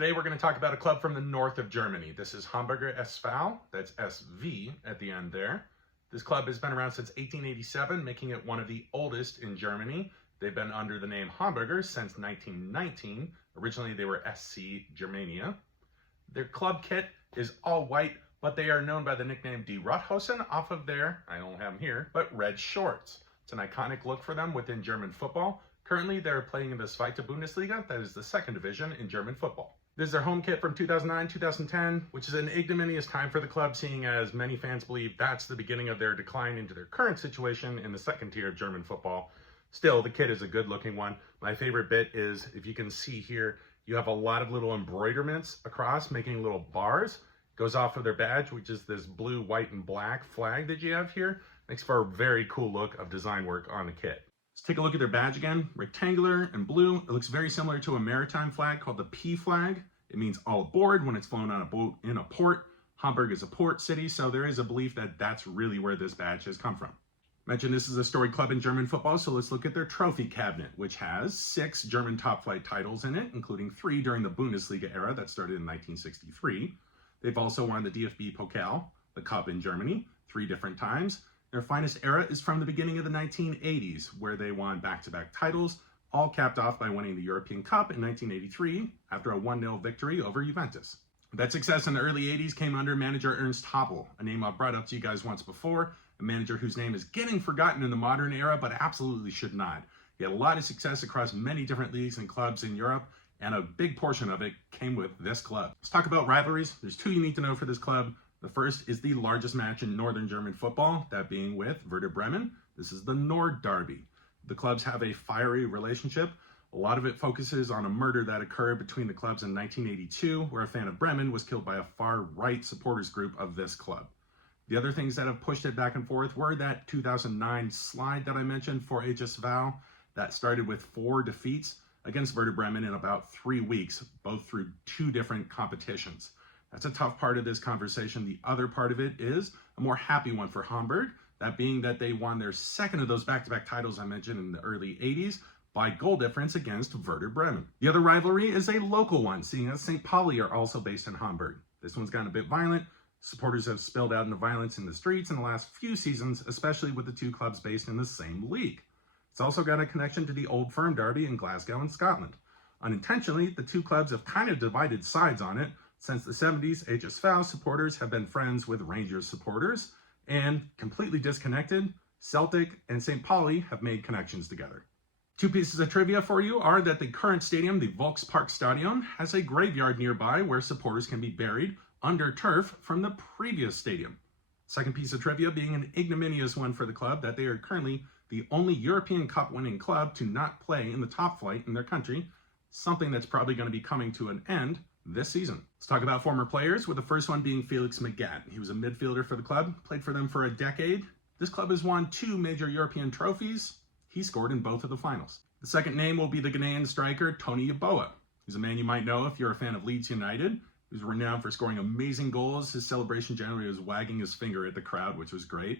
Today we're going to talk about a club from the north of Germany. This is Hamburger SV, that's SV at the end there. This club has been around since 1887, making it one of the oldest in Germany. They've been under the name Hamburger since 1919. Originally they were SC Germania. Their club kit is all white, but they are known by the nickname Die Rothosen off of their, I don't have them here, but red shorts. It's an iconic look for them within German football. Currently, they're playing in the Zweite Bundesliga, that is the second division in German football. This is their home kit from 2009-2010, which is an ignominious time for the club, seeing as many fans believe that's the beginning of their decline into their current situation in the second tier of German football. Still, the kit is a good-looking one. My favorite bit is, if you can see here, you have a lot of little embroiderments across, making little bars. Goes off of their badge, which is this blue, white, and black flag that you have here. Makes for a very cool look of design work on the kit. Let's take a look at their badge again. Rectangular and blue. It looks very similar to a maritime flag called the P flag. It means all aboard when it's flown on a boat in a port. Hamburg is a port city, so there is a belief that that's really where this badge has come from. Mentioned this is a storied club in German football, so let's look at their trophy cabinet, which has 6 German top flight titles in it, including 3 during the Bundesliga era that started in 1963. They've also won the DFB Pokal, the cup in Germany, 3 different times. Their finest era is from the beginning of the 1980s, where they won back-to-back titles, all capped off by winning the European Cup in 1983 after a 1-0 victory over Juventus. That success in the early 80s came under manager Ernst Happel, a name I've brought up to you guys once before, a manager whose name is getting forgotten in the modern era, but absolutely should not. He had a lot of success across many different leagues and clubs in Europe, and a big portion of it came with this club. Let's talk about rivalries. There's 2 you need to know for this club. The first is the largest match in northern German football, that being with Werder Bremen. This is the Nord Derby. The clubs have a fiery relationship. A lot of it focuses on a murder that occurred between the clubs in 1982, where a fan of Bremen was killed by a far-right supporters group of this club. The other things that have pushed it back and forth were that 2009 slide that I mentioned for HSV that started with 4 defeats against Werder Bremen in about 3 weeks, both through 2 different competitions. That's a tough part of this conversation. The other part of it is a more happy one for Hamburg, that being that they won their second of those back-to-back titles I mentioned in the early 80s by goal difference against Werder Bremen. The other rivalry is a local one, seeing as St. Pauli are also based in Hamburg. This one's gotten a bit violent. Supporters have spilled out into violence in the streets in the last few seasons, especially with the 2 clubs based in the same league. It's also got a connection to the Old Firm Derby in Glasgow in Scotland. Unintentionally, the 2 clubs have kind of divided sides on it. Since the 70s, HSV supporters have been friends with Rangers supporters, and completely disconnected, Celtic and St. Pauli have made connections together. 2 pieces of trivia for you are that the current stadium, the Volksparkstadion, has a graveyard nearby where supporters can be buried under turf from the previous stadium. Second piece of trivia being an ignominious one for the club, that they are currently the only European Cup winning club to not play in the top flight in their country, something that's probably going to be coming to an end this season. Let's talk about former players, with the first one being Felix Magath. He was a midfielder for the club, played for them for a decade. This club has won 2 major European trophies. He scored in both of the finals. The second name will be the Ghanaian striker Tony Yeboah. He's a man you might know if you're a fan of Leeds United. He was renowned for scoring amazing goals. His celebration generally was wagging his finger at the crowd, which was great.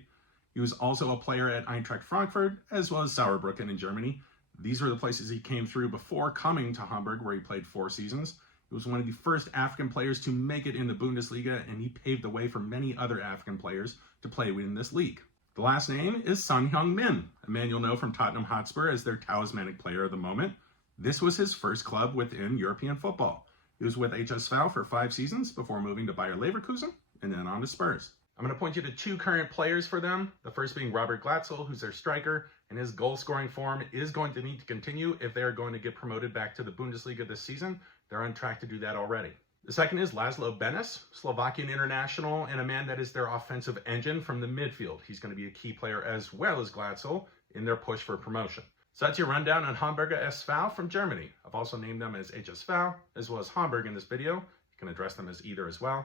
He was also a player at Eintracht Frankfurt, as well as Saarbrücken in Germany. These were the places he came through before coming to Hamburg, where he played 4 seasons. He was one of the first African players to make it in the Bundesliga, and he paved the way for many other African players to play in this league. The last name is Son Heung-min, a man you'll know from Tottenham Hotspur as their talismanic player of the moment. This was his first club within European football. He was with HSV for 5 seasons before moving to Bayer Leverkusen and then on to Spurs. I'm going to point you to 2 current players for them. The first being Robert Glatzel, who's their striker, and his goal-scoring form is going to need to continue if they're going to get promoted back to the Bundesliga this season. They're on track to do that already. The second is Laszlo Benes, Slovakian international, and a man that is their offensive engine from the midfield. He's going to be a key player as well as Glatzel in their push for promotion. So that's your rundown on Hamburger SV from Germany. I've also named them as HSV as well as Hamburg in this video. You can address them as either as well.